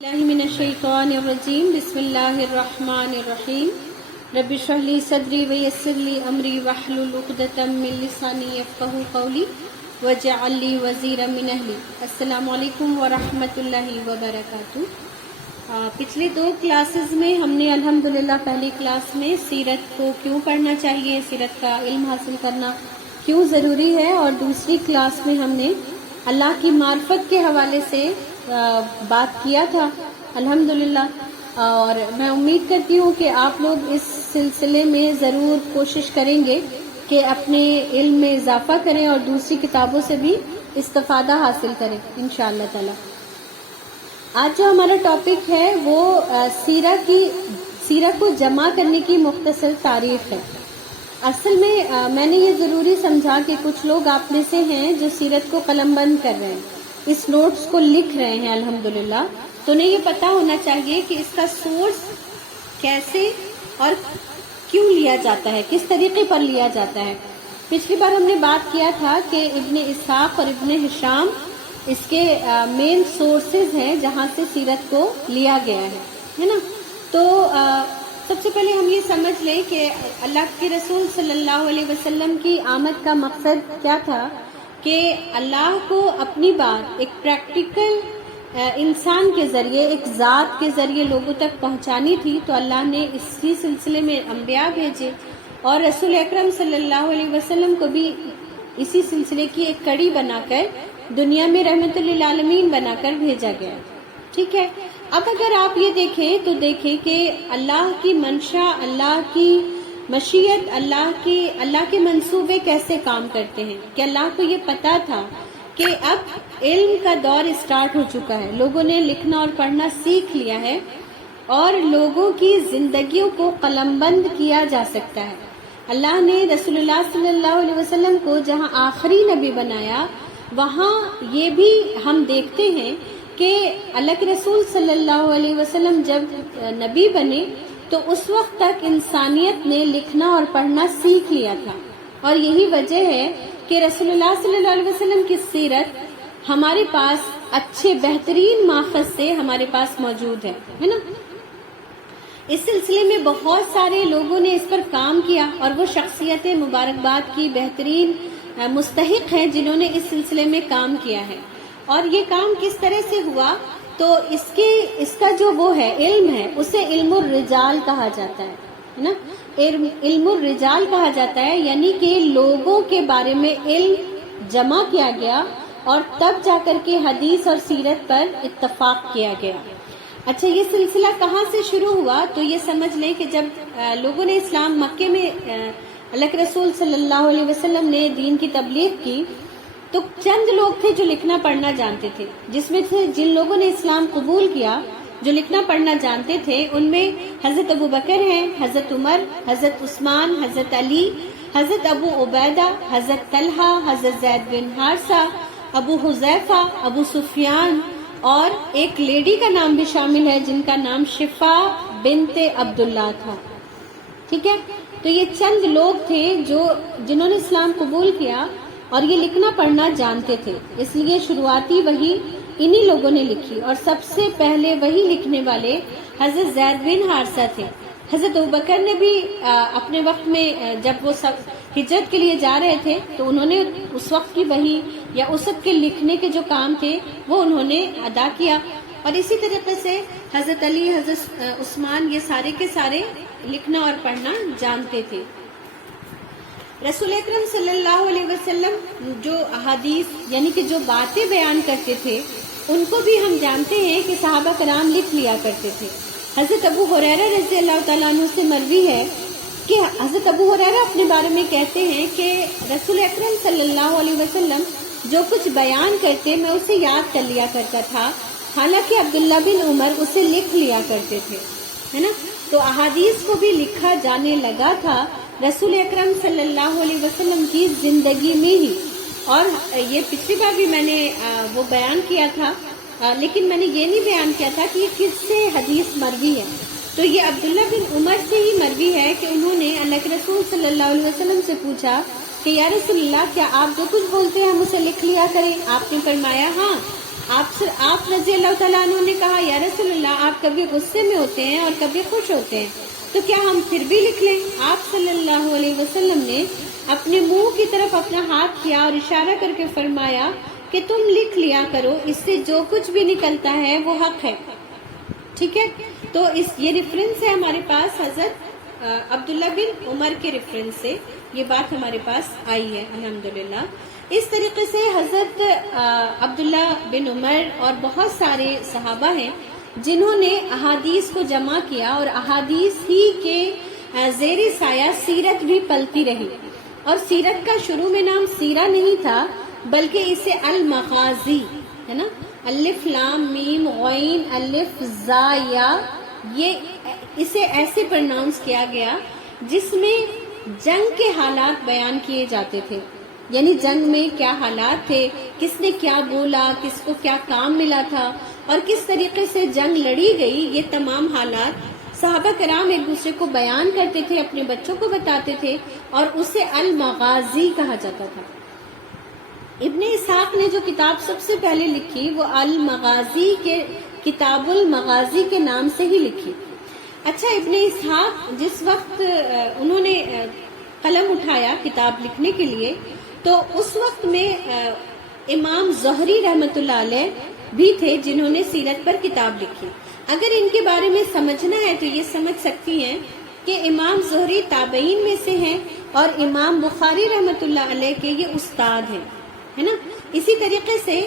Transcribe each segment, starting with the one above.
اللہ من الشیطان الرجیم بسم اللہ الرحمن الرحیم رب اشرح لی صدری ویسر لی امری واحلل عقدۃ من لسانی یفقہوا قولی واجعل لی وزیرا من اہلی۔ السلام علیکم ورحمۃ اللہ وبرکاتہ۔ پچھلے 2 کلاسز میں ہم نے الحمدللہ پہلی کلاس میں سیرت کو کیوں پڑھنا چاہیے، سیرت کا علم حاصل کرنا کیوں ضروری ہے، اور دوسری کلاس میں ہم نے اللہ کی معرفت کے حوالے سے بات کیا تھا الحمدللہ، اور میں امید کرتی ہوں کہ آپ لوگ اس سلسلے میں ضرور کوشش کریں گے کہ اپنے علم میں اضافہ کریں اور دوسری کتابوں سے بھی استفادہ حاصل کریں انشاءاللہ تعالی۔ آج جو ہمارا ٹاپک ہے وہ سیرت کو جمع کرنے کی مختصر تعریف ہے۔ اصل میں نے یہ ضروری سمجھا کہ کچھ لوگ آپ میں سے ہیں جو سیرت کو قلم بند کر رہے ہیں، اس نوٹس کو لکھ رہے ہیں الحمدللہ، تو انہیں یہ پتہ ہونا چاہیے کہ اس کا سورس کیسے اور کیوں لیا جاتا ہے، کس طریقے پر لیا جاتا ہے۔ پچھلی بار ہم نے بات کیا تھا کہ ابن اسحاق اور ابن ہشام اس کے مین سورسز ہیں جہاں سے سیرت کو لیا گیا ہے نا۔ تو سب سے پہلے ہم یہ سمجھ لیں کہ اللہ کے رسول صلی اللہ علیہ وسلم کی آمد کا مقصد کیا تھا کہ اللہ کو اپنی بات ایک پریکٹیکل انسان کے ذریعے، ایک ذات کے ذریعے لوگوں تک پہنچانی تھی، تو اللہ نے اسی سلسلے میں انبیاء بھیجے اور رسول اکرم صلی اللہ علیہ وسلم کو بھی اسی سلسلے کی ایک کڑی بنا کر دنیا میں رحمت للعالمین بنا کر بھیجا گیا۔ ٹھیک ہے، اب اگر آپ یہ دیکھیں تو دیکھیں کہ اللہ کی منشا، اللہ کی مشیت، اللہ کے منصوبے کیسے کام کرتے ہیں، کہ اللہ کو یہ پتا تھا کہ اب علم کا دور اسٹارٹ ہو چکا ہے، لوگوں نے لکھنا اور پڑھنا سیکھ لیا ہے اور لوگوں کی زندگیوں کو قلم بند کیا جا سکتا ہے۔ اللہ نے رسول اللہ صلی اللہ علیہ وسلم کو جہاں آخری نبی بنایا، وہاں یہ بھی ہم دیکھتے ہیں کہ اللہ کے رسول صلی اللہ علیہ وسلم جب نبی بنے تو اس وقت تک انسانیت نے لکھنا اور پڑھنا سیکھ لیا تھا، اور یہی وجہ ہے کہ رسول اللہ صلی اللہ علیہ وسلم کی سیرت ہمارے پاس اچھے بہترین ماخذ سے ہمارے پاس موجود ہے نا۔ اس سلسلے میں بہت سارے لوگوں نے اس پر کام کیا اور وہ شخصیت مبارکباد کی بہترین مستحق ہیں جنہوں نے اس سلسلے میں کام کیا ہے۔ اور یہ کام کس طرح سے ہوا، تو اس کا جو وہ ہے علم ہے، اسے علم الرجال کہا جاتا ہے نا۔ علم الرجال کہا جاتا ہے، یعنی کہ لوگوں کے بارے میں علم جمع کیا گیا اور تب جا کر کے حدیث اور سیرت پر اتفاق کیا گیا۔ اچھا، یہ سلسلہ کہاں سے شروع ہوا، تو یہ سمجھ لیں کہ جب لوگوں نے اسلام مکے میں اللہ کے رسول صلی اللہ علیہ وسلم نے دین کی تبلیغ کی، تو چند لوگ تھے جو لکھنا پڑھنا جانتے تھے، جس میں سے جن لوگوں نے اسلام قبول کیا، جو لکھنا پڑھنا جانتے تھے، ان میں حضرت ابو بکر ہیں، حضرت عمر، حضرت عثمان، حضرت علی، حضرت ابو عبیدہ، حضرت طلحہ، حضرت زید بن حارثہ، ابو حذیفہ، ابو سفیان، اور ایک لیڈی کا نام بھی شامل ہے جن کا نام شفا بنت عبداللہ تھا۔ ٹھیک ہے، تو یہ چند لوگ تھے جنہوں نے اسلام قبول کیا اور یہ لکھنا پڑھنا جانتے تھے، اس لیے شروعاتی وحی انہی لوگوں نے لکھی، اور سب سے پہلے وحی لکھنے والے حضرت زید بن حارثہ تھے۔ حضرت ابوبکر نے بھی اپنے وقت میں جب وہ سب ہجرت کے لیے جا رہے تھے تو انہوں نے اس وقت کی وحی یا اس وقت کے لکھنے کے جو کام تھے وہ انہوں نے ادا کیا، اور اسی طریقے سے حضرت علی، حضرت عثمان، یہ سارے کے سارے لکھنا اور پڑھنا جانتے تھے۔ رسول اکرم صلی اللہ علیہ وسلم جو احادیث یعنی کہ جو باتیں بیان کرتے تھے، ان کو بھی ہم جانتے ہیں کہ صحابہ کرام لکھ لیا کرتے تھے۔ حضرت ابو ہریرہ رضی اللہ تعالیٰ عنہ سے مروی ہے کہ حضرت ابو ہریرہ اپنے بارے میں کہتے ہیں کہ رسول اکرم صلی اللہ علیہ وسلم جو کچھ بیان کرتے میں اسے یاد کر لیا کرتا تھا، حالانکہ عبداللہ بن عمر اسے لکھ لیا کرتے تھے، ہے نا۔ تو احادیث کو بھی لکھا جانے لگا تھا رسول اکرم صلی اللہ علیہ وسلم کی زندگی میں ہی، اور یہ پچھلی بار بھی میں نے وہ بیان کیا تھا، لیکن میں نے یہ نہیں بیان کیا تھا کہ یہ کس سے حدیث مروی ہے۔ تو یہ عبداللہ بن عمر سے ہی مروی ہے کہ انہوں نے اللہ کے رسول صلی اللہ علیہ وسلم سے پوچھا کہ یا رسول اللہ، کیا آپ جو کچھ بولتے ہیں ہم اسے لکھ لیا کریں؟ آپ نے فرمایا ہاں، آپ رضی اللہ تعالیٰ عنہ نے کہا یا رسول اللہ آپ کبھی غصے میں ہوتے ہیں اور کبھی خوش ہوتے ہیں تو کیا ہم پھر بھی لکھ لیں؟ آپ صلی اللہ علیہ وسلم نے اپنے منہ کی طرف اپنا ہاتھ کیا اور اشارہ کر کے فرمایا کہ تم لکھ لیا کرو، اس سے جو کچھ بھی نکلتا ہے وہ حق ہے. ٹھیک ہے، تو یہ ریفرنس ہے ہمارے پاس حضرت عبداللہ بن عمر کے ریفرنس سے یہ بات ہمارے پاس آئی ہے الحمدللہ. اس طریقے سے حضرت عبداللہ بن عمر اور بہت سارے صحابہ ہیں جنہوں نے احادیث کو جمع کیا اور احادیث ہی کے زیر سایہ سیرت بھی پلتی رہی. اور سیرت کا شروع میں نام سیرہ نہیں تھا بلکہ اسے المغازی ہے نا، الف لام میم غین الف زا یا، یہ اسے ایسے پرناؤنس کیا گیا جس میں جنگ کے حالات بیان کیے جاتے تھے. یعنی جنگ میں کیا حالات تھے، کس نے کیا بولا، کس کو کیا کام ملا تھا اور کس طریقے سے جنگ لڑی گئی، یہ تمام حالات صحابہ کرام ایک دوسرے کو بیان کرتے تھے، اپنے بچوں کو بتاتے تھے اور اسے المغازی کہا جاتا تھا. ابن اسحاق نے جو کتاب سب سے پہلے لکھی وہ المغازی کے کتاب المغازی کے نام سے ہی لکھی. اچھا، ابن اسحاق جس وقت انہوں نے قلم اٹھایا کتاب لکھنے کے لیے تو اس وقت میں امام زہری رحمۃ اللہ علیہ بھی تھے جنہوں نے سیرت پر کتاب لکھی. اگر ان کے بارے میں سمجھنا ہے تو یہ سمجھ سکتی ہیں کہ امام زہری تابعین میں سے ہیں اور امام بخاری رحمۃ اللہ علیہ کے یہ استاد ہیں، ہے نا. اسی طریقے سے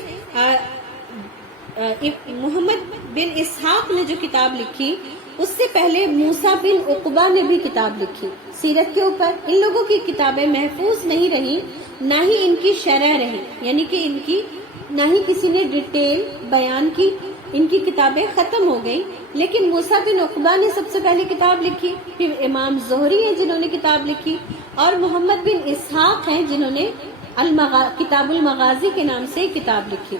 محمد بن اسحاق نے جو کتاب لکھی اس سے پہلے موسیٰ بن عقبہ نے بھی کتاب لکھی سیرت کے اوپر. ان لوگوں کی کتابیں محفوظ نہیں رہی، نہ ہی ان کی شرح رہی، یعنی کہ ان کی نہ ہی کسی نے ڈیٹیل بیان کی، ان کی کتابیں ختم ہو گئی. لیکن موسیٰ بن عقبہ نے سب سے پہلے کتاب لکھی، پھر امام زہری ہیں جنہوں نے کتاب لکھی اور محمد بن اسحاق ہیں جنہوں نے کتاب المغازی کے نام سے کتاب لکھی.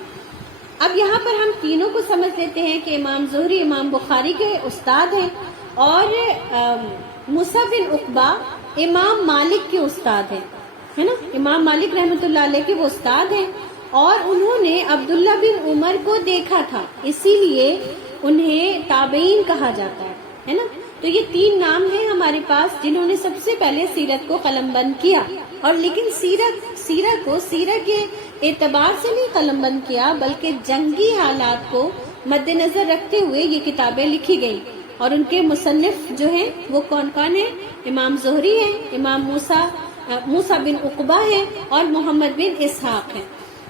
اب یہاں پر ہم تینوں کو سمجھ لیتے ہیں کہ امام زہری امام بخاری کے استاد ہیں اور موسیٰ بن عقبہ امام مالک کے استاد ہیں، ہے نا. امام مالک رحمۃ اللہ علیہ کے وہ استاد ہیں اور انہوں نے عبداللہ بن عمر کو دیکھا تھا، اسی لیے انہیں تابعین کہا جاتا ہے نا. تو یہ تین نام ہیں ہمارے پاس جنہوں نے سب سے پہلے سیرت کو قلم بند کیا. اور لیکن سیرت کے اعتبار سے نہیں قلم بند کیا بلکہ جنگی حالات کو مد نظر رکھتے ہوئے یہ کتابیں لکھی گئی. اور ان کے مصنف جو ہیں وہ کون کون ہیں؟ امام زہری ہیں، امام موسیٰ بن عقبہ ہیں اور محمد بن اسحاق ہیں.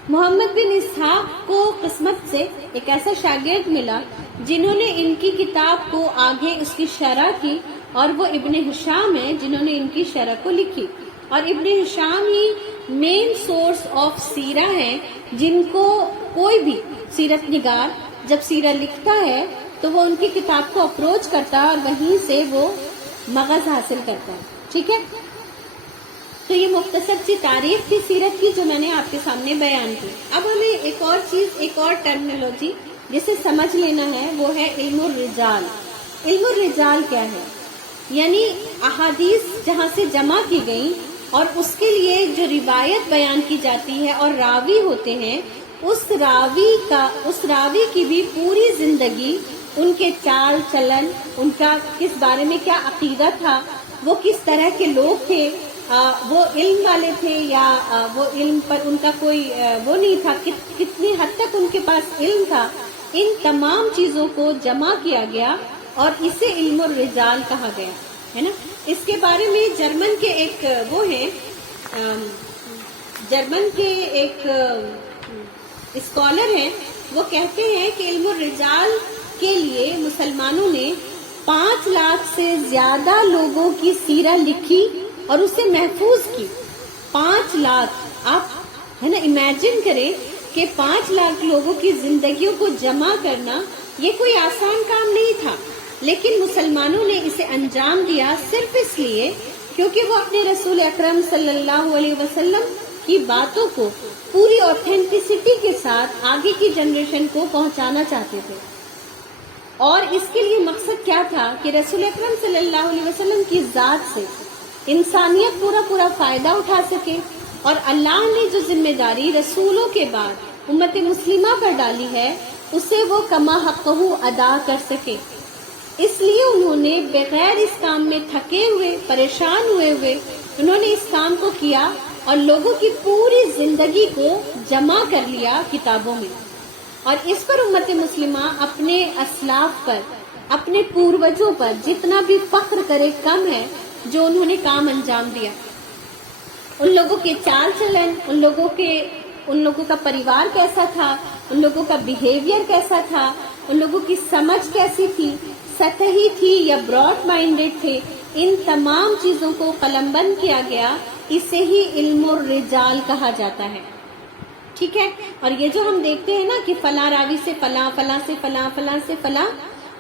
محمد بن اسحاق کو قسمت سے ایک ایسا شاگرد ملا جنہوں نے ان کی کتاب کو آگے اس کی شرح کی اور وہ ابن ہشام ہیں جنہوں نے ان کی شرح کو لکھی. اور ابن ہشام ہی مین سورس آف سیرہ ہیں جن کو کوئی بھی سیرت نگار جب سیرہ لکھتا ہے تو وہ ان کی کتاب کو اپروچ کرتا ہے اور وہیں سے وہ مغز حاصل کرتا ہے. ٹھیک ہے، تو یہ مختصر سی تعریف تھی سیرت کی جو میں نے آپ کے سامنے بیان کی. اب ہمیں ایک اور چیز، ایک اور ٹرمینالوجی جسے سمجھ لینا ہے وہ ہے علم الرجال. علم الرجال کیا ہے؟ یعنی احادیث جہاں سے جمع کی گئی اور اس کے لیے جو روایت بیان کی جاتی ہے اور راوی ہوتے ہیں، اس راوی کی بھی پوری زندگی، ان کے چال چلن، ان کا کس بارے میں کیا عقیدہ تھا، وہ کس طرح کے لوگ تھے، وہ علم والے تھے یا وہ علم پر ان کا کوئی وہ نہیں تھا، کتنی حد تک ان کے پاس علم تھا، ان تمام چیزوں کو جمع کیا گیا اور اسے علم الرجال کہا گیا ہے نا. اس کے بارے میں جرمن کے ایک وہ ہیں، جرمن کے ایک اسکالر ہیں، وہ کہتے ہیں کہ علم الرجال کے لیے مسلمانوں نے 5 لاکھ سے زیادہ لوگوں کی سیرہ لکھی اور اسے محفوظ کی. 5 لاکھ، آپ ہے نا امیجن کریں کہ 5 لاکھ لوگوں کی زندگیوں کو جمع کرنا یہ کوئی آسان کام نہیں تھا. لیکن مسلمانوں نے اسے انجام دیا صرف اس لیے کیونکہ وہ اپنے رسول اکرم صلی اللہ علیہ وسلم کی باتوں کو پوری اوتھینٹسٹی کے ساتھ آگے کی جنریشن کو پہنچانا چاہتے تھے. اور اس کے لیے مقصد کیا تھا کہ رسول اکرم صلی اللہ علیہ وسلم کی ذات سے انسانیت پورا فائدہ اٹھا سکے. اور اللہ نے جو ذمہ داری رسولوں کے بعد امت مسلمہ پر ڈالی ہے اسے وہ کما حقہ ادا کر سکے. اس لیے انہوں نے بغیر اس کام میں تھکے ہوئے، پریشان ہوئے انہوں نے اس کام کو کیا اور لوگوں کی پوری زندگی کو جمع کر لیا کتابوں میں. اور اس پر امت مسلمہ اپنے اسلاف پر، اپنے پوروجوں پر جتنا بھی فخر کرے کم ہے جو انہوں نے کام انجام دیا. ان لوگوں کے چال چلن، ان لوگوں کا پریوار کیسا تھا، ان لوگوں کا بیہیویئر کیسا تھا، ان لوگوں کی سمجھ کیسی تھی، سطحی تھی یا براڈ مائنڈیڈ تھے، ان تمام چیزوں کو قلم بند کیا گیا. اسے ہی علم الرجال کہا جاتا ہے. ٹھیک ہے. اور یہ جو ہم دیکھتے ہیں نا کہ فلاں راوی سے فلاں، فلاں سے فلاں، فلاں سے فلاں،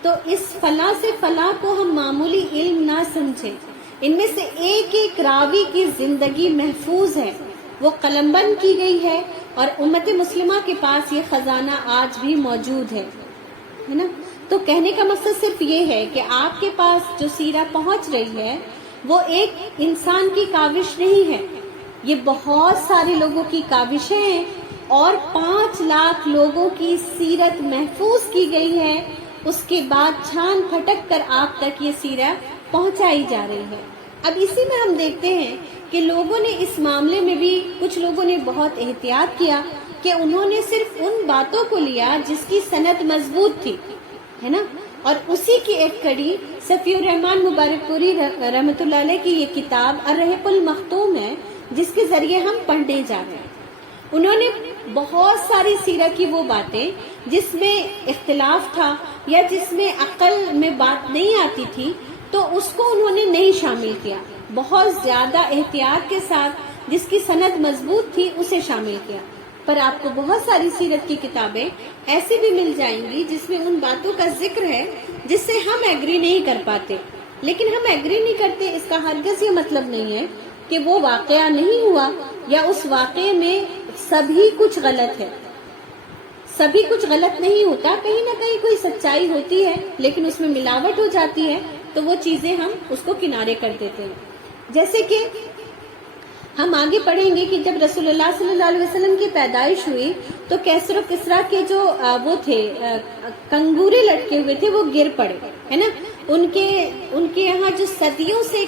تو اس فلاں سے فلاں کو ہم معمولی علم نہ سمجھیں. ان میں سے ایک ایک راوی کی زندگی محفوظ ہے، وہ قلم بند کی گئی ہے، اور امت مسلمہ کے پاس یہ خزانہ آج بھی موجود ہے نا. تو کہنے کا مقصد صرف یہ ہے کہ آپ کے پاس جو سیرہ پہنچ رہی ہے وہ ایک انسان کی کاوش نہیں ہے، یہ بہت سارے لوگوں کی کاوشیں ہیں، اور 5 لاکھ لوگوں کی سیرت محفوظ کی گئی ہے. اس کے بعد چھان پھٹک کر آپ تک یہ سیرہ پہنچائی جا رہی ہے. اب اسی میں ہم دیکھتے ہیں کہ لوگوں نے اس معاملے میں بھی، کچھ لوگوں نے بہت احتیاط کیا کہ انہوں نے صرف ان باتوں کو لیا جس کی سند مضبوط تھی، ہے نا. اور اسی کی ایک کڑی صفی الرحمان مبارک پوری رحمۃ اللہ علیہ کی یہ کتاب الرحیق المختوم ہے، جس کے ذریعے ہم پڑھنے جا رہے ہیں. انہوں نے بہت ساری سیرت کی وہ باتیں جس میں اختلاف تھا یا جس میں عقل میں بات نہیں آتی تھی، تو اس کو انہوں نے نہیں شامل کیا. بہت زیادہ احتیاط کے ساتھ جس کی سند مضبوط تھی اسے شامل کیا. پر آپ کو بہت ساری سیرت کی کتابیں ایسی بھی مل جائیں گی جس میں ان باتوں کا ذکر ہے جس سے ہم ایگری نہیں کر پاتے. لیکن ہم ایگری نہیں کرتے اس کا ہرگز یہ مطلب نہیں ہے کہ وہ واقعہ نہیں ہوا یا اس واقعے میں سبھی کچھ غلط ہے. سبھی کچھ غلط نہیں ہوتا، کہیں نہ کہیں کوئی سچائی ہوتی ہے، لیکن اس میں ملاوٹ ہو جاتی ہے تو وہ چیزیں ہم اس کو کنارے کر دیتے ہیں. جیسے کہ ہم آگے پڑھیں گے کہ جب رسول اللہ صلی اللہ علیہ وسلم کی پیدائش ہوئی تو کیسر و کسریٰ کے جو وہ تھے کنگورے لٹکے ہوئے تھے وہ گر پڑے، ہے نا. ان کے یہاں جو صدیوں سے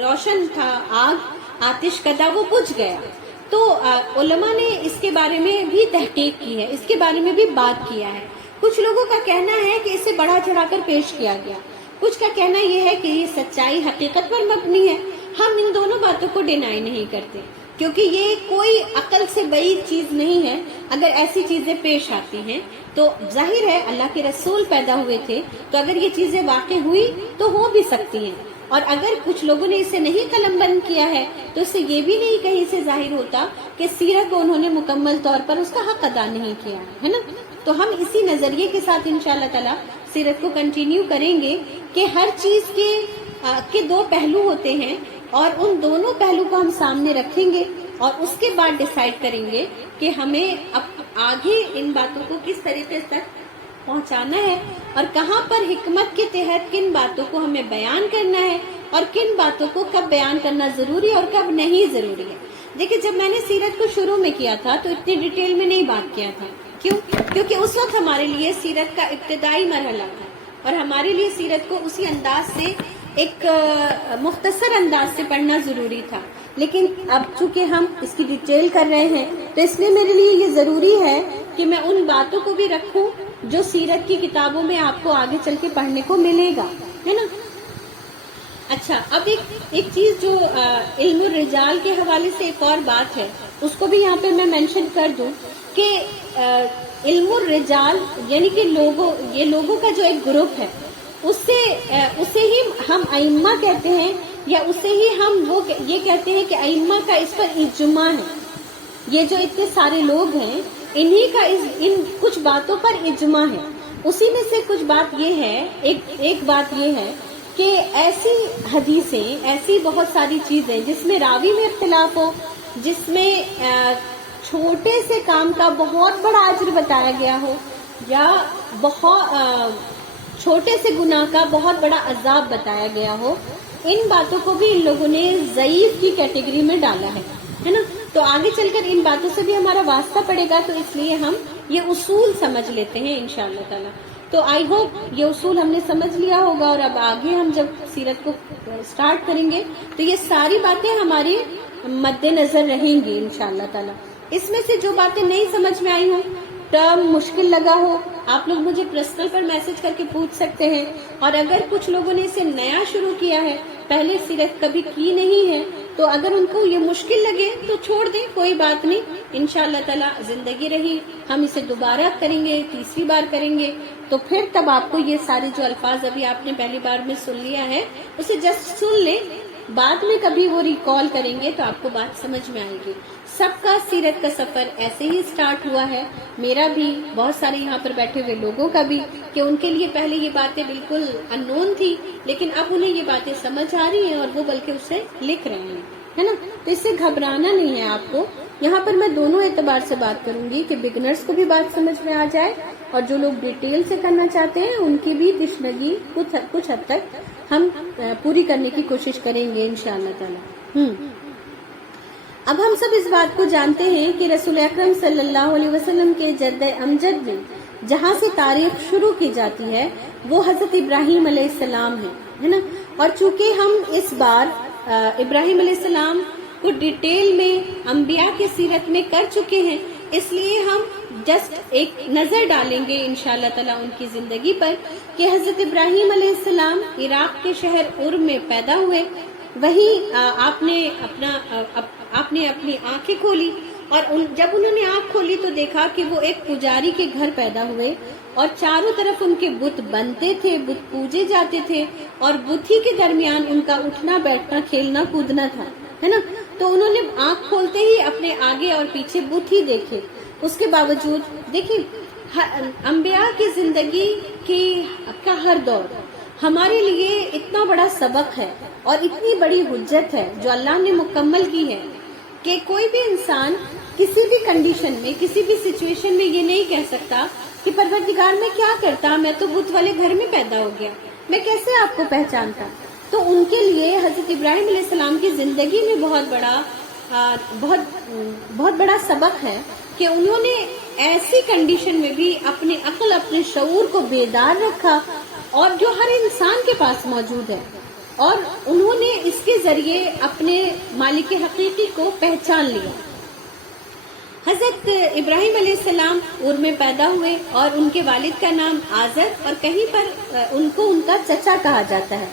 روشن تھا آتش کدا، وہ بجھ گیا. تو علماء نے اس کے بارے میں بھی تحقیق کی ہے، اس کے بارے میں بھی بات کیا ہے. کچھ لوگوں کا کہنا ہے کہ اسے بڑھا چڑھا کر پیش کیا گیا، کچھ کا کہنا یہ ہے کہ یہ سچائی حقیقت پر مبنی ہے. ہم ان دونوں باتوں کو ڈینائی نہیں کرتے کیونکہ یہ کوئی عقل سے بعید چیز نہیں ہے. اگر ایسی چیزیں پیش آتی ہیں تو ظاہر ہے اللہ کے رسول پیدا ہوئے تھے، تو اگر یہ چیزیں واقع ہوئی تو ہو بھی سکتی ہیں. اور اگر کچھ لوگوں نے اسے نہیں قلم بند کیا ہے تو اس سے یہ بھی نہیں کہیں سے ظاہر ہوتا کہ سیرت کو انہوں نے مکمل طور پر اس کا حق ادا نہیں کیا ہے نا. تو ہم اسی نظریے کے ساتھ انشاءاللہ تعالی سیرت کو کنٹینیو کریں گے کہ ہر چیز کے 2 پہلو ہوتے ہیں، اور ان دونوں پہلو کو ہم سامنے رکھیں گے اور اس کے بعد ڈیسائیڈ کریں گے کہ ہمیں اب آگے ان باتوں کو کس طریقے تک پہنچانا ہے اور کہاں پر حکمت کے تحت کن باتوں کو ہمیں بیان کرنا ہے اور کن باتوں کو کب بیان کرنا ضروری ہے اور کب نہیں ضروری ہے. دیکھیں، جب میں نے سیرت کو شروع میں کیا تھا تو اتنی ڈیٹیل میں نہیں بات کیا تھا. کیوں؟ کیونکہ اس وقت ہمارے لیے سیرت کا ابتدائی مرحلہ تھا اور ہمارے لیے سیرت کو اسی انداز سے، ایک مختصر انداز سے پڑھنا ضروری تھا. لیکن اب چونکہ ہم اس کی ڈیٹیل کر رہے ہیں تو اس لیے میرے لیے یہ ضروری ہے کہ میں ان باتوں کو بھی رکھوں جو سیرت کی کتابوں میں آپ کو آگے چل کے پڑھنے کو ملے گا، ہے نا. اچھا، اب ایک چیز جو علم الرجال کے حوالے سے ایک اور بات ہے، اس کو بھی یہاں پہ میں مینشن کر دوں کہ علم الرجال یعنی کہ یہ لوگوں کا جو ایک گروپ ہے، اسے ہی ہم ائمہ کہتے ہیں، یا اسے ہی ہم یہ کہتے ہیں کہ ائمہ کا اس پر اجماع ہے. یہ جو اتنے سارے لوگ ہیں انہی کا ان کچھ باتوں پر اجماع ہے. اسی میں سے کچھ بات یہ ہے، ایک بات یہ ہے کہ ایسی حدیثیں، ایسی بہت ساری چیزیں جس میں راوی میں اختلاف ہو، جس میں چھوٹے سے کام کا بہت بڑا اجر بتایا گیا ہو، یا بہت چھوٹے سے گناہ کا بہت بڑا عذاب بتایا گیا ہو، ان باتوں کو بھی ان لوگوں نے ضعیف کی کیٹیگری میں ڈالا ہے نا. تو آگے چل کر ان باتوں سے بھی ہمارا واسطہ پڑے گا، تو اس لیے ہم یہ اصول سمجھ لیتے ہیں انشاءاللہ تعالی. تو آئی ہوپ یہ اصول ہم نے سمجھ لیا ہوگا، اور اب آگے ہم جب سیرت کو سٹارٹ کریں گے تو یہ ساری باتیں ہمارے مد نظر رہیں گی انشاءاللہ تعالی. اس میں سے جو باتیں نہیں سمجھ میں آئی ہوں، ٹرم مشکل لگا ہو، آپ لوگ مجھے پرسنل پر میسج کر کے پوچھ سکتے ہیں. اور اگر کچھ لوگوں نے اسے نیا شروع کیا ہے، پہلے سیرت کبھی کی نہیں ہے، تو اگر ان کو یہ مشکل لگے تو چھوڑ دیں، کوئی بات نہیں. انشاءاللہ تعالی زندگی رہی ہم اسے دوبارہ کریں گے، تیسری بار کریں گے، تو پھر تب آپ کو یہ سارے جو الفاظ ابھی آپ نے پہلی بار میں سن لیا ہے اسے جسٹ سن لیں، بعد میں کبھی وہ ریکال کریں گے تو آپ کو بات سمجھ میں آئے گی. سب کا سیرت کا سفر ایسے ہی سٹارٹ ہوا ہے، میرا بھی، بہت سارے یہاں پر بیٹھے ہوئے لوگوں کا بھی، کہ ان کے لیے پہلے یہ باتیں بالکل ان نون تھی، لیکن اب انہیں یہ باتیں سمجھ آ رہی ہیں اور وہ بلکہ اسے لکھ رہے ہیں، ہے نا. تو اس سے گھبرانا نہیں ہے آپ کو. یہاں پر میں دونوں اعتبار سے بات کروں گی کہ بگنرز کو بھی بات سمجھ میں آ جائے، اور جو لوگ ڈیٹیل سے کرنا چاہتے ہیں ان کی بھی تشنگی کچھ حد تک ہم پوری کرنے کی کوشش کریں گے انشاءاللہ تعالی. اب ہم سب اس بات کو جانتے ہیں کہ رسول اکرم صلی اللہ علیہ وسلم کے جد امجد میں جہاں سے تاریخ شروع کی جاتی ہے وہ حضرت ابراہیم علیہ السلام ہے نا. اور چونکہ ہم اس بار ابراہیم علیہ السلام کو ڈیٹیل میں انبیاء کی سیرت میں کر چکے ہیں، اس لیے ہم جسٹ ایک نظر ڈالیں گے انشاءاللہ تعالی ان کی زندگی پر، کہ حضرت ابراہیم علیہ السلام عراق کے شہر ارم میں پیدا ہوئے. وہیں آپ نے اپنی آنکھیں کھولی، اور جب انہوں نے آنکھ کھولی تو دیکھا کہ وہ ایک پجاری کے گھر پیدا ہوئے، اور چاروں طرف ان کے بت بنتے تھے، بت پوجے جاتے تھے، اور بت ہی کے درمیان ان کا اٹھنا بیٹھنا کھیلنا کودنا تھا، ہے نا. تو انہوں نے آنکھ کھولتے ہی اپنے آگے اور پیچھے بت ہی دیکھے. اس کے باوجود دیکھیں انبیاء کی زندگی کا ہر دور ہمارے لیے اتنا بڑا سبق ہے اور اتنی بڑی حجت ہے جو اللہ نے مکمل کی ہے، کہ کوئی بھی انسان کسی بھی کنڈیشن میں، کسی بھی سچویشن میں یہ نہیں کہہ سکتا کہ پروردگار میں کیا کرتا، میں تو بت والے گھر میں پیدا ہو گیا، میں کیسے آپ کو پہچانتا. تو ان کے لیے حضرت ابراہیم علیہ السلام کی زندگی میں بہت بڑا سبق ہے کہ انہوں نے ایسی کنڈیشن میں بھی اپنے عقل، اپنے شعور کو بیدار رکھا، اور جو ہر انسان کے پاس موجود ہے، اور انہوں نے اس کے ذریعے اپنے مالک حقیقی کو پہچان لیا. حضرت ابراہیم علیہ السلام ار میں پیدا ہوئے، اور ان کے والد کا نام آزر، اور کہیں پر ان کو ان کا چچا کہا جاتا ہے.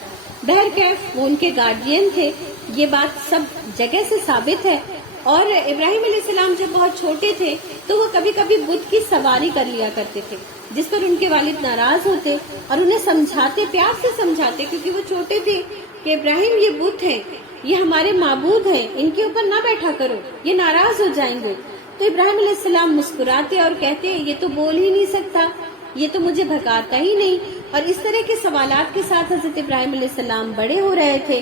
بہرکیف وہ ان کے گارڈین تھے، یہ بات سب جگہ سے ثابت ہے. اور ابراہیم علیہ السلام جب بہت چھوٹے تھے تو وہ کبھی کبھی بت کی سواری کر لیا کرتے تھے، جس پر ان کے والد ناراض ہوتے اور انہیں سمجھاتے، پیار سے سمجھاتے، کیونکہ وہ چھوٹے تھے، کہ ابراہیم یہ بت ہیں، یہ ہمارے معبود ہیں، ان کے اوپر نہ بیٹھا کرو، یہ ناراض ہو جائیں گے. تو ابراہیم علیہ السلام مسکراتے اور کہتے یہ تو بول ہی نہیں سکتا، یہ تو مجھے بھگاتا ہی نہیں. اور اس طرح کے سوالات کے ساتھ حضرت ابراہیم علیہ السلام بڑے ہو رہے تھے.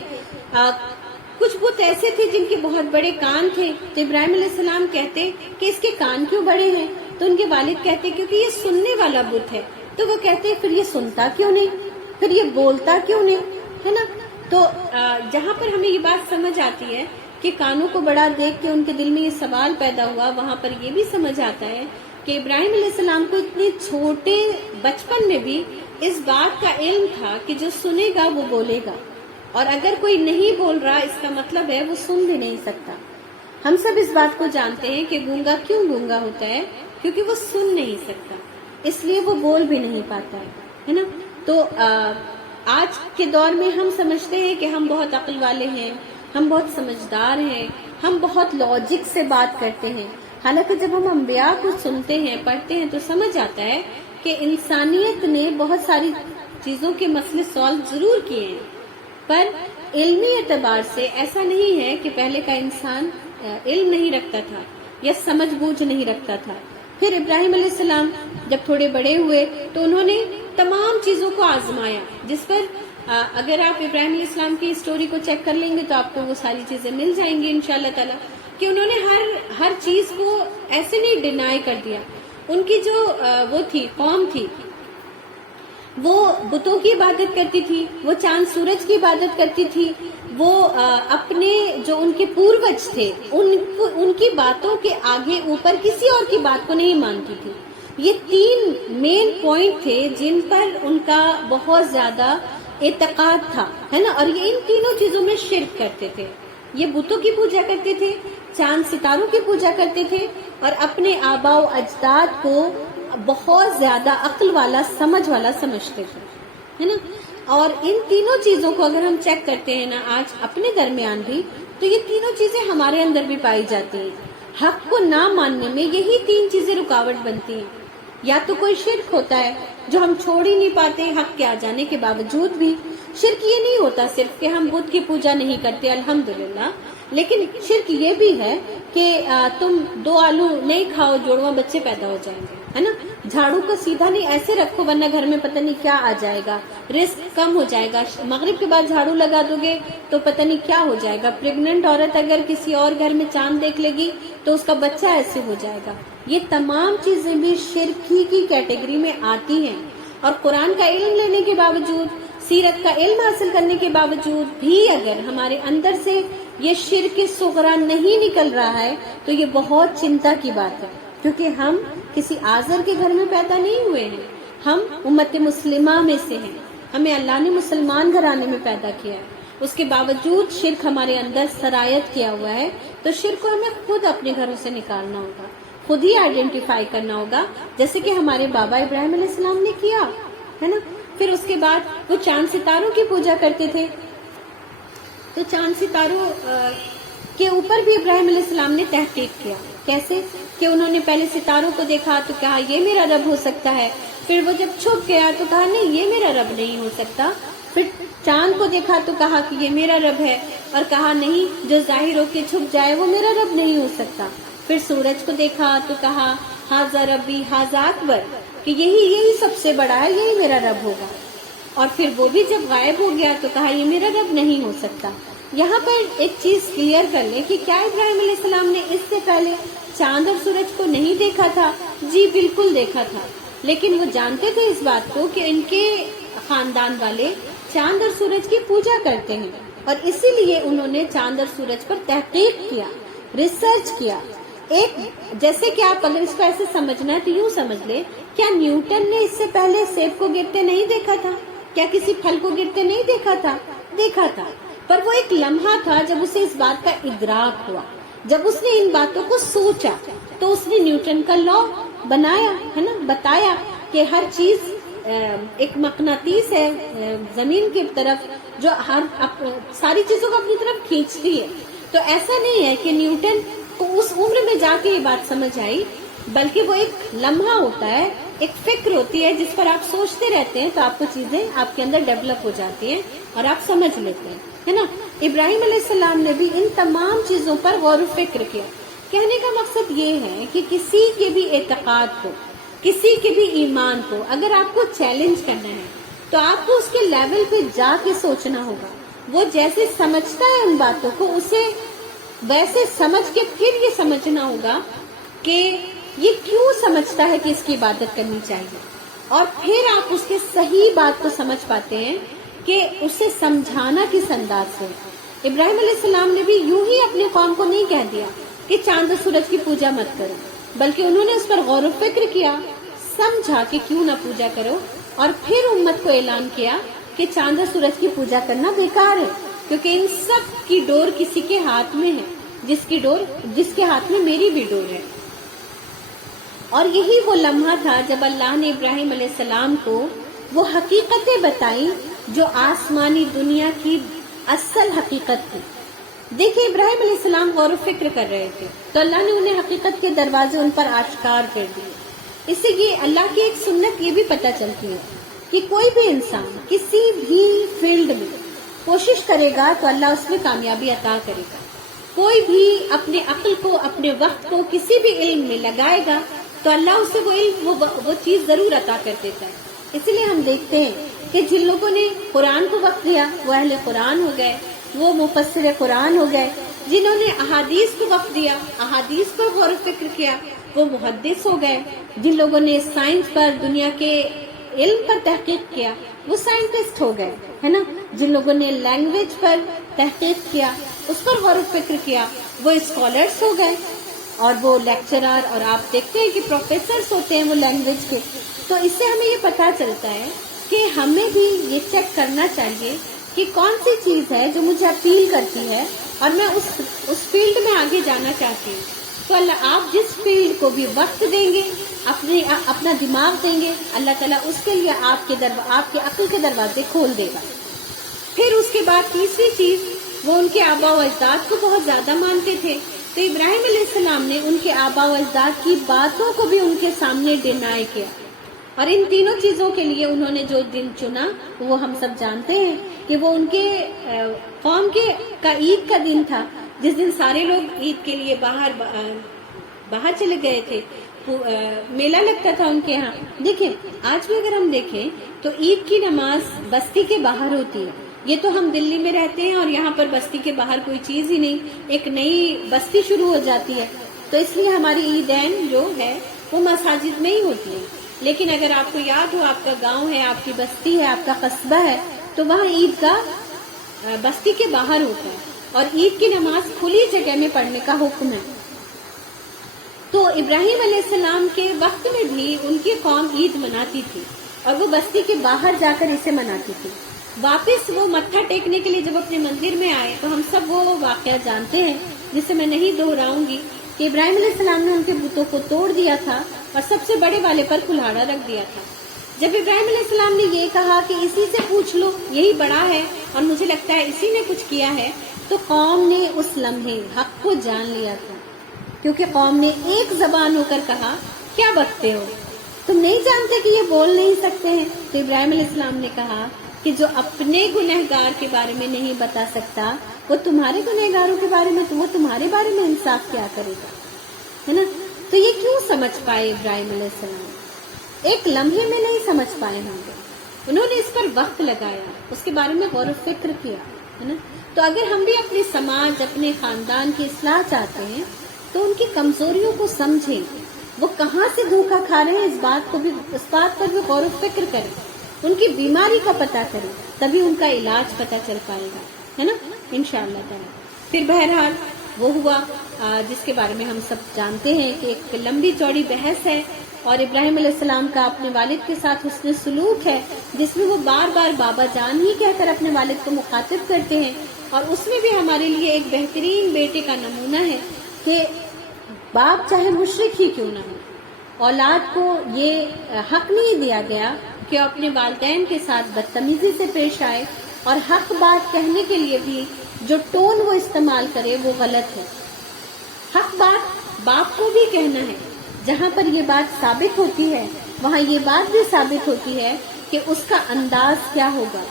کچھ بت ایسے تھے جن کے بہت بڑے کان تھے، تو ابراہیم علیہ السلام کہتے کہ اس کے کان کیوں بڑے ہیں؟ تو ان کے والد کہتے کیونکہ یہ سننے والا بت ہے. تو وہ کہتے پھر یہ سنتا کیوں نہیں، پھر یہ بولتا کیوں نہیں، ہے نا. تو جہاں پر ہمیں یہ بات سمجھ آتی ہے کہ کانوں کو بڑا دیکھ کے ان کے دل میں یہ سوال پیدا ہوا، وہاں پر یہ بھی سمجھ آتا ہے کہ ابراہیم علیہ السلام کو اتنے چھوٹے بچپن میں بھی اس بات کا علم تھا کہ جو سنے گا وہ بولے گا، اور اگر کوئی نہیں بول رہا اس کا مطلب ہے وہ سن بھی نہیں سکتا. ہم سب اس بات کو جانتے ہیں کہ گونگا کیوں گونگا ہوتا ہے، کیونکہ وہ سن نہیں سکتا، اس لیے وہ بول بھی نہیں پاتا ہے نا. تو آج کے دور میں ہم سمجھتے ہیں کہ ہم بہت عقل والے ہیں، ہم بہت سمجھدار ہیں، ہم بہت لاجک سے بات کرتے ہیں. حالانکہ جب ہم انبیاء کو سنتے ہیں، پڑھتے ہیں، تو سمجھ آتا ہے کہ انسانیت نے بہت ساری چیزوں کے مسئلے سالو ضرور کیے ہیں، پر علمی اعتبار سے ایسا نہیں ہے کہ پہلے کا انسان علم نہیں رکھتا تھا یا سمجھ بوجھ نہیں رکھتا تھا. پھر ابراہیم علیہ السلام جب تھوڑے بڑے ہوئے تو انہوں نے تمام چیزوں کو آزمایا، جس پر اگر آپ ابراہیم علیہ السلام کی اسٹوری کو چیک کر لیں گے تو آپ کو وہ ساری چیزیں مل جائیں گی انشاءاللہ تعالی، کہ انہوں نے ہر چیز کو ایسے نہیں ڈینائی کر دیا. ان کی جو وہ تھی قوم تھی، وہ بتوں کی عبادت کرتی تھی، وہ چاند سورج کی عبادت کرتی تھی، وہ اپنے جو ان کے پوروج تھے ان کی باتوں کے آگے اوپر کسی اور کی بات کو نہیں مانتی تھی۔ یہ 3 مین پوائنٹ تھے جن پر ان کا بہت زیادہ اعتقاد تھا، ہے نا، اور یہ ان تینوں چیزوں میں شرک کرتے تھے۔ یہ بتوں کی پوجا کرتے تھے، چاند ستاروں کی پوجا کرتے تھے، اور اپنے آباء و اجداد کو بہت زیادہ عقل والا، سمجھ والا سمجھتے تھے، ہے نا۔ اور ان تینوں چیزوں کو اگر ہم چیک کرتے ہیں نا آج اپنے درمیان بھی، تو یہ تینوں چیزیں ہمارے اندر بھی پائی جاتی ہیں۔ حق کو نہ ماننے میں یہی 3 چیزیں رکاوٹ بنتی ہیں۔ یا تو کوئی شرک ہوتا ہے جو ہم چھوڑ ہی نہیں پاتے حق کے آ جانے کے باوجود بھی۔ شرک یہ نہیں ہوتا صرف کہ ہم بت کی پوجا نہیں کرتے الحمدللہ، لیکن شرک یہ بھی ہے کہ تم 2 آلو نہیں کھاؤ، جوڑواں بچے پیدا ہو جائیں گے، ہے نا۔ جھاڑو کو سیدھا نہیں ایسے رکھو ورنہ گھر میں پتہ نہیں کیا آ جائے گا، رزق کم ہو جائے گا۔ مغرب کے بعد جھاڑو لگا دو گے تو پتہ نہیں کیا ہو جائے گا۔ پریگننٹ عورت اگر کسی اور گھر میں چاند دیکھ لے گی تو اس کا بچہ ایسے ہو جائے گا۔ یہ تمام چیزیں بھی شرک ہی کی کیٹیگری میں آتی ہیں، اور قرآن کا علم لینے کے باوجود، سیرت کا علم حاصل کرنے کے باوجود بھی اگر ہمارے اندر سے یہ شرک صغرا نہیں نکل رہا ہے تو یہ بہت چنتا کی بات ہے، کیونکہ ہم کسی آزر کے گھر میں پیدا نہیں ہوئے ہیں، ہم امت مسلمہ میں سے ہیں، ہمیں اللہ نے مسلمان گھرانے میں پیدا کیا ہے، اس کے باوجود شرک ہمارے اندر سرایت کیا ہوا ہے۔ تو شرک کو ہمیں خود اپنے گھروں سے نکالنا ہوگا، خود ہی آئیڈینٹیفائی کرنا ہوگا، جیسے کہ ہمارے بابا ابراہیم علیہ السلام نے کیا ہے نا۔ پھر اس کے بعد وہ چاند ستاروں کی پوجا کرتے تھے، تو چاند ستاروں کے اوپر بھی ابراہیم علیہ السلام نے تحقیق کیا۔ کیسے کہ انہوں نے پہلے ستاروں کو دیکھا تو کہا یہ میرا رب ہو سکتا ہے، پھر وہ جب چھپ گیا تو کہا نہیں یہ میرا رب نہیں ہو سکتا، پھر چاند کو دیکھا تو کہا کہ یہ میرا رب ہے، اور کہا نہیں جو ظاہر ہو کے چھپ جائے وہ میرا رب نہیں ہو سکتا۔ پھر سورج کو دیکھا تو کہا ہاذا ربی ہاذا اکبر، کہ یہی سب سے بڑا ہے، یہی میرا رب ہوگا، اور پھر وہ بھی جب غائب ہو گیا تو کہا یہ میرا رب نہیں ہو سکتا۔ یہاں پر ایک چیز کلیئر کر لیں کہ کیا ابراہیم علیہ السلام نے اس سے پہلے چاند اور سورج کو نہیں دیکھا تھا؟ جی بالکل دیکھا تھا، لیکن وہ جانتے تھے اس بات کو کہ ان کے خاندان والے چاند اور سورج کی پوجا کرتے ہیں، اور اسی لیے انہوں نے چاند اور سورج پر تحقیق کیا، ریسرچ کیا۔ ایک جیسے کہ آپ اگر اس کو ایسے سمجھنا ہے تو یوں سمجھ لیں، کیا نیوٹن نے اس سے پہلے سیب کو گرتے نہیں دیکھا تھا؟ کیا کسی پھل کو گرتے نہیں دیکھا تھا؟ دیکھا تھا، پر وہ ایک لمحہ تھا جب اسے اس بات کا ادراک ہوا، جب اس نے ان باتوں کو سوچا تو اس نے نیوٹن کا لا بنایا، ہے نا، بتایا کہ ہر چیز ایک مقناطیس ہے زمین کی طرف جو ساری چیزوں کو اپنی طرف کھینچتی ہے۔ تو ایسا نہیں ہے کہ نیوٹن کو اس عمر میں جا کے یہ بات سمجھ آئی، بلکہ وہ ایک لمحہ ہوتا ہے، ایک فکر ہوتی ہے جس پر آپ سوچتے رہتے ہیں تو آپ کو چیزیں آپ کے اندر ڈیولپ ہو جاتی ہیں اور آپ سمجھ لیتے ہیں، ہے نا۔ ابراہیم علیہ السلام نے بھی ان تمام چیزوں پر غور و فکر کیا۔ کہنے کا مقصد یہ ہے کہ کسی کے بھی اعتقاد کو، کسی کے بھی ایمان کو اگر آپ کو چیلنج کرنا ہے تو آپ کو اس کے لیول پہ جا کے سوچنا ہوگا۔ وہ جیسے سمجھتا ہے ان باتوں کو اسے ویسے سمجھ کے پھر یہ سمجھنا ہوگا کہ یہ کیوں سمجھتا ہے کہ اس کی عبادت کرنی چاہیے، اور پھر آپ اس کے صحیح بات کو سمجھ پاتے ہیں کہ اسے سمجھانا کس انداز سے۔ ابراہیم علیہ السلام نے بھی یوں ہی اپنے قوم کو نہیں کہہ دیا کہ چاند و سورج کی پوجا مت کرو، بلکہ انہوں نے اس پر غور و فکر کیا، سمجھا کہ کیوں نہ پوجا کرو، اور پھر امت کو اعلان کیا کہ چاند و سورج کی پوجا کرنا بیکار ہے، کیونکہ ان سب کی ڈور کسی کے ہاتھ میں ہے، جس کے ہاتھ میں میری بھی ڈور ہے۔ اور یہی وہ لمحہ تھا جب اللہ نے ابراہیم علیہ السلام کو وہ حقیقتیں بتائیں جو آسمانی دنیا کی اصل حقیقت تھی۔ دیکھیں ابراہیم علیہ السلام غور و فکر کر رہے تھے تو اللہ نے انہیں حقیقت کے دروازے ان پر آشکار کر دیے۔ اس سے یہ اللہ کی ایک سنت یہ بھی پتہ چلتی ہے کہ کوئی بھی انسان کسی بھی فیلڈ میں کوشش کرے گا تو اللہ اس میں کامیابی عطا کرے گا۔ کوئی بھی اپنے عقل کو، اپنے وقت کو کسی بھی علم میں لگائے گا تو اللہ اسے وہ علم وہ چیز ضرور عطا کر دیتا ہے۔ اسی لیے ہم دیکھتے ہیں کہ جن لوگوں نے قرآن کو وقت دیا وہ اہل قرآن ہو گئے، وہ مفسر قرآن ہو گئے۔ جنہوں نے احادیث کو وقت دیا، احادیث پر غور و فکر کیا، وہ محدث ہو گئے۔ جن لوگوں نے سائنس پر، دنیا کے علم پر تحقیق کیا وہ سائنٹسٹ ہو گئے، ہے نا. جن لوگوں نے لینگویج پر تحقیق کیا، اس پر غور و فکر کیا، وہ اسکالرس ہو گئے اور وہ لیکچرر، اور آپ دیکھتے ہیں کہ پروفیسرز ہوتے ہیں وہ لینگویج کے. تو اس سے ہمیں یہ پتہ چلتا ہے کہ ہمیں بھی یہ چیک کرنا چاہیے کہ کون سی چیز ہے جو مجھے اپیل کرتی ہے اور میں اس فیلڈ میں آگے جانا چاہتی ہوں. تو اللہ آپ جس فیلڈ کو بھی وقت دیں گے، اپنا دماغ دیں گے، اللہ تعالیٰ اس کے لیے آپ کے عقل کے دروازے کھول دے گا. پھر اس کے بعد تیسری چیز، وہ ان کے آبا و اجداد کو بہت زیادہ مانتے تھے. تو ابراہیم علیہ السلام نے ان کے آبا و اجداد کی باتوں کو بھی ان کے سامنے ڈینائی کیا، اور ان تینوں چیزوں کے لیے انہوں نے جو دن چنا وہ ہم سب جانتے ہیں کہ وہ ان کے قوم کا عید کا دن تھا، جس دن سارے لوگ عید کے لیے باہر چلے گئے تھے. میلہ لگتا تھا ان کے ہاں. دیکھیں آج بھی اگر ہم دیکھیں تو عید کی نماز بستی کے باہر ہوتی ہے. یہ تو ہم دلی میں رہتے ہیں اور یہاں پر بستی کے باہر کوئی چیز ہی نہیں، ایک نئی بستی شروع ہو جاتی ہے، تو اس لیے ہماری عیدین جو ہے وہ مساجد میں ہی ہوتی ہے. لیکن اگر آپ کو یاد ہو، آپ کا گاؤں ہے، آپ کی بستی ہے، آپ کا قصبہ ہے، تو وہاں عید کا بستی کے باہر ہوتا ہے اور عید کی نماز کھلی جگہ میں پڑھنے کا حکم ہے. تو ابراہیم علیہ السلام کے وقت میں بھی ان کی قوم عید مناتی تھی اور وہ بستی کے باہر جا کر اسے مناتی تھی. واپس وہ متھا ٹیکنے کے لیے جب اپنے مندر میں آئے تو ہم سب وہ واقعہ جانتے ہیں، جسے میں نہیں دہراؤں گی، کہ ابراہیم علیہ السلام نے ان کے بتوں کو توڑ دیا تھا اور سب سے بڑے والے پر کلہاڑا رکھ دیا تھا. جب ابراہیم علیہ السلام نے یہ کہا کہ اسی سے پوچھ لو، یہی بڑا ہے اور مجھے لگتا ہے اسی نے کچھ کیا ہے، تو قوم نے اس لمحے حق کو جان لیا تھا، کیونکہ قوم نے ایک زبان ہو کر کہا کیا بکتے ہو، تم نہیں جانتے کہ یہ بول نہیں سکتے ہیں. تو ابراہیم علیہ السلام نے کہا کہ جو اپنے گنہگار کے بارے میں نہیں بتا سکتا، وہ تمہارے گنہگاروں کے بارے میں، وہ تمہارے بارے میں انصاف کیا کرے گا، ہے نا. تو یہ کیوں سمجھ پائے ابراہیم علیہ السلام؟ ایک لمحے میں نہیں سمجھ پائے ہوں گے، انہوں نے اس پر وقت لگایا، اس کے بارے میں غور و فکر کیا، ہے نا. تو اگر ہم بھی اپنے سماج، اپنے خاندان کی اصلاح چاہتے ہیں تو ان کی کمزوریوں کو سمجھیں، وہ کہاں سے دھوکہ کھا رہے ہیں اس بات پر بھی غور و فکر کریں، ان کی بیماری کا پتہ کریں، تبھی ان کا علاج پتہ چل پائے گا، ہے نا، انشاءاللہ تعالی. پھر بہرحال وہ ہوا جس کے بارے میں ہم سب جانتے ہیں کہ ایک لمبی چوڑی بحث ہے، اور ابراہیم علیہ السلام کا اپنے والد کے ساتھ حسن سلوک ہے، جس میں وہ بار بار بابا جان ہی کہہ کر اپنے والد کو مخاطب کرتے ہیں. اور اس میں بھی ہمارے لیے ایک بہترین بیٹے کا نمونہ ہے کہ باپ چاہے مشرک ہی کیوں نہ ہو، اولاد کو یہ حق نہیں دیا گیا کہ اپنے والدین کے ساتھ بدتمیزی سے پیش آئے، اور حق بات کہنے کے لیے بھی جو ٹون وہ استعمال کرے وہ غلط ہے. حق بات باپ کو بھی کہنا ہے، جہاں پر یہ بات ثابت ہوتی ہے وہاں یہ بات بھی ثابت ہوتی ہے کہ اس کا انداز کیا ہوگا،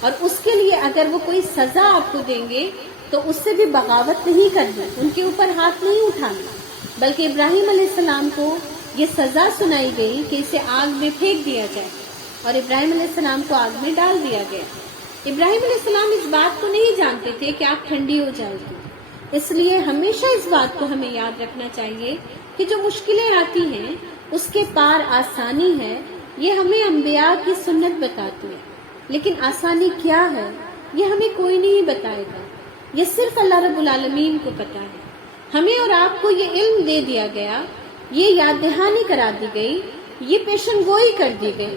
اور اس کے لیے اگر وہ کوئی سزا آپ کو دیں گے تو اس سے بھی بغاوت نہیں کرنا، ان کے اوپر ہاتھ نہیں اٹھانا، بلکہ ابراہیم علیہ السلام کو یہ سزا سنائی گئی کہ اسے آگ میں پھینک دیا جائے، اور ابراہیم علیہ السلام کو آگ میں ڈال دیا گیا. ابراہیم علیہ السلام اس بات کو نہیں جانتے تھے کہ آگ ٹھنڈی ہو جائے گی، اس لیے ہمیشہ اس بات کو ہمیں یاد رکھنا چاہیے کہ جو مشکلیں آتی ہیں اس کے پار آسانی ہے. یہ ہمیں انبیاء کی سنت بتاتی ہے، لیکن آسانی کیا ہے یہ ہمیں کوئی نہیں بتائے گا، یہ صرف اللہ رب العالمین کو پتہ ہے. ہمیں اور آپ کو یہ علم دے دیا گیا، یہ یاد دہانی کرا دی گئی، یہ پیشن گوئی کر دی گئی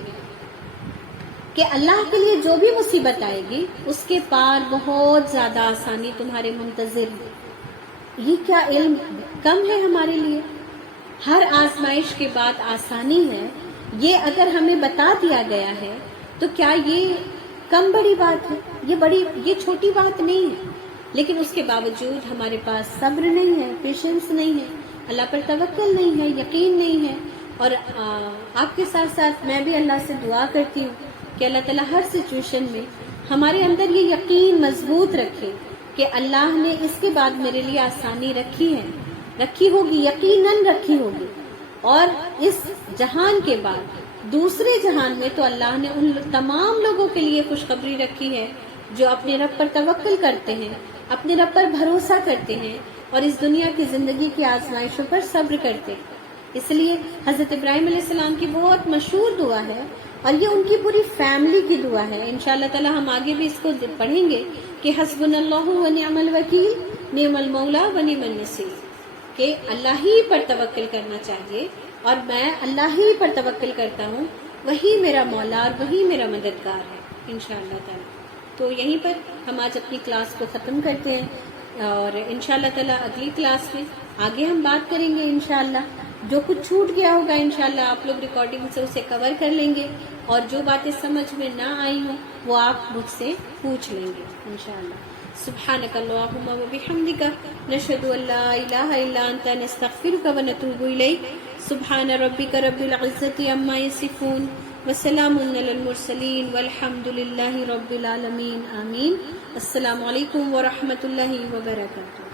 کہ اللہ کے لیے جو بھی مصیبت آئے گی اس کے پار بہت زیادہ آسانی تمہارے منتظر ہے. یہ کیا علم کم ہے ہمارے لیے؟ ہر آزمائش کے بعد آسانی ہے، یہ اگر ہمیں بتا دیا گیا ہے تو کیا یہ کم بڑی بات ہے؟ یہ چھوٹی بات نہیں ہے. لیکن اس کے باوجود ہمارے پاس صبر نہیں ہے، پیشنس نہیں ہے، اللہ پر توکل نہیں ہے، یقین نہیں ہے. اور آپ کے ساتھ ساتھ میں بھی اللہ سے دعا کرتی ہوں کہ اللہ تعالیٰ ہر سچویشن میں ہمارے اندر یہ یقین مضبوط رکھے کہ اللہ نے اس کے بعد میرے لیے آسانی رکھی ہوگی، یقیناً رکھی ہوگی. اور اس جہان کے بعد دوسرے جہان میں تو اللہ نے ان تمام لوگوں کے لیے خوشخبری رکھی ہے جو اپنے رب پر توکل کرتے ہیں، اپنے رب پر بھروسہ کرتے ہیں اور اس دنیا کی زندگی کی آزمائشوں پر صبر کرتے ہیں. اس لیے حضرت ابراہیم علیہ السلام کی بہت مشہور دعا ہے اور یہ ان کی پوری فیملی کی دعا ہے. انشاءاللہ تعالی ہم آگے بھی اس کو پڑھیں گے کہ حسبنا اللہ و نعم الوکیل نعم المولا و نعم النصیر، کہ اللہ ہی پر توکل کرنا چاہیے اور میں اللہ ہی پر توکل کرتا ہوں، وہی میرا مولا اور وہی میرا مددگار ہے انشاءاللہ تعالی. تو یہیں پر ہم آج اپنی کلاس کو ختم کرتے ہیں اور انشاءاللہ تعالی اگلی کلاس میں آگے ہم بات کریں گے انشاءاللہ. جو کچھ چھوٹ گیا ہوگا انشاءاللہ آپ لوگ ریکارڈنگ سے اسے کور کر لیں گے، اور جو باتیں سمجھ میں نہ آئی ہوں وہ آپ مجھ سے پوچھ لیں گے انشاءاللہ. سبحانک اللہم و بحمدک نشہد ان لا الہ الا انت نستغفرک و نتوب الیک. سبحان ربک رب العزت عما یصفون وسلام علی المرسلین والحمد للہ رب العالمین. آمین. السلام علیکم ورحمۃ اللہ وبرکاتہ.